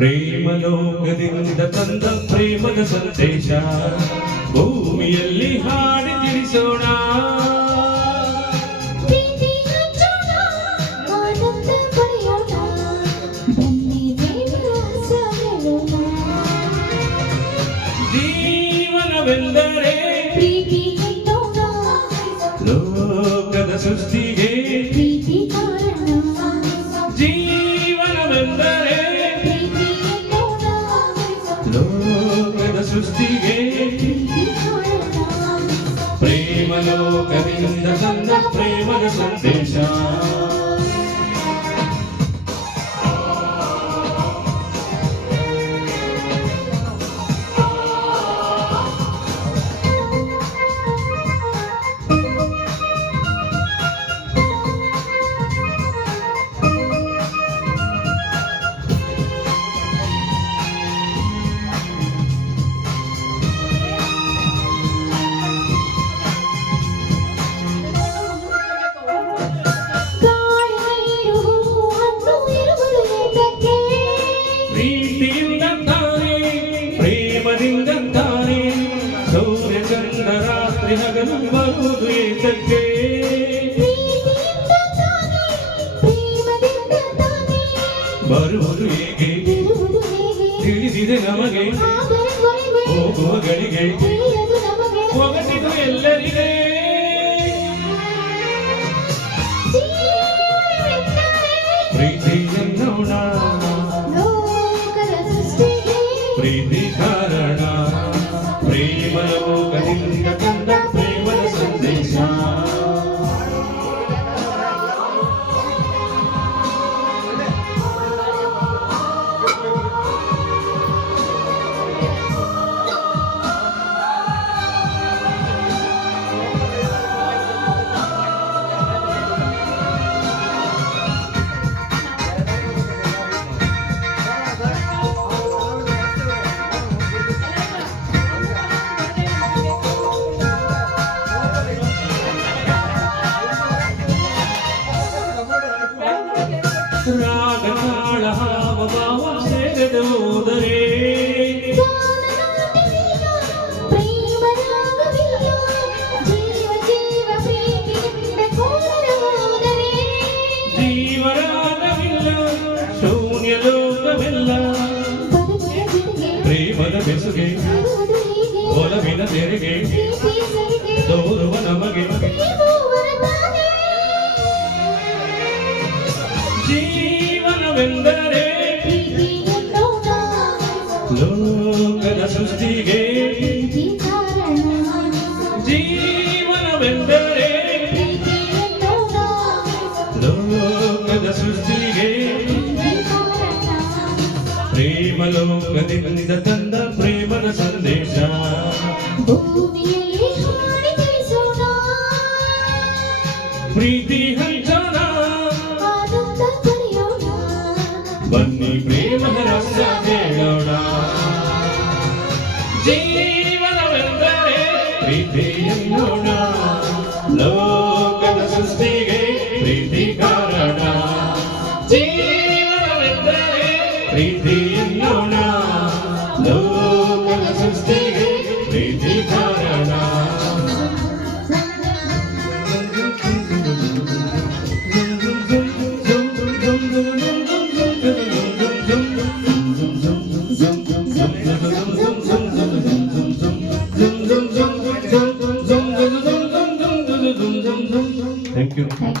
ಪ್ರೇಮಲೋಕದಿಂದ ತಂದ ಪ್ರೇಮದ ಸಂದೇಶ. ಭೂಮಿಯಲ್ಲಿ ಹಾಡಿ ತಿಳಿಸೋಣ. కవింద సంద ದಿನಗಳು ಬರುವುದು ಏತಕ್ಕೆ ಬರುವುದು ಹೇಗೆ? ತಿಳಿದಿದೆ ನಮಗೆ. ಹೋಗುವ ಗಳಿಗೆ ಒಗಟಿದು ಎಲ್ಲರಿದೆ. ಪ್ರೀತಿ ಎನ್ನೋಣ ಪ್ರೀತಿ ಜೊತೆಗೆ ಪ್ರೇಮದ ಬೆಸುಗೆ ಇರುವುದು ಹೀಗೆ ಒಲವಿನ ತೆರೆಗೆ ಪ್ರೀತಿ ಸರಿಗೆ ತೋರುವ ನಮಗೆ ಪ್ರೇಮವರ ತಾನೇ ಜೀವನವೆಂದರೆ ಪ್ರೀತಿ ಎನ್ನೋಣ ಲೋಕದ ಸೃಷ್ಟಿಗೆ ಪ್ರೀತಿ ಕಾರಣ ಜೀವನವೆಂದರೆ ప్రేమలో గదింద తంద ప్రేమల సందేశ. ప్రీతి హంచన బన్నీ ప్రేమ రస దేవుడ జీవనವೆಂದರೆ ಪ್ರೀತಿಯನ್ನೋಣ ಲೋಕದ ಸೃಷ್ಟಿಗೆ ಪ್ರೀತಿ ಕಾರಣ ಜೀವನವೆಂದರೆ ಪ್ರೀತಿಯ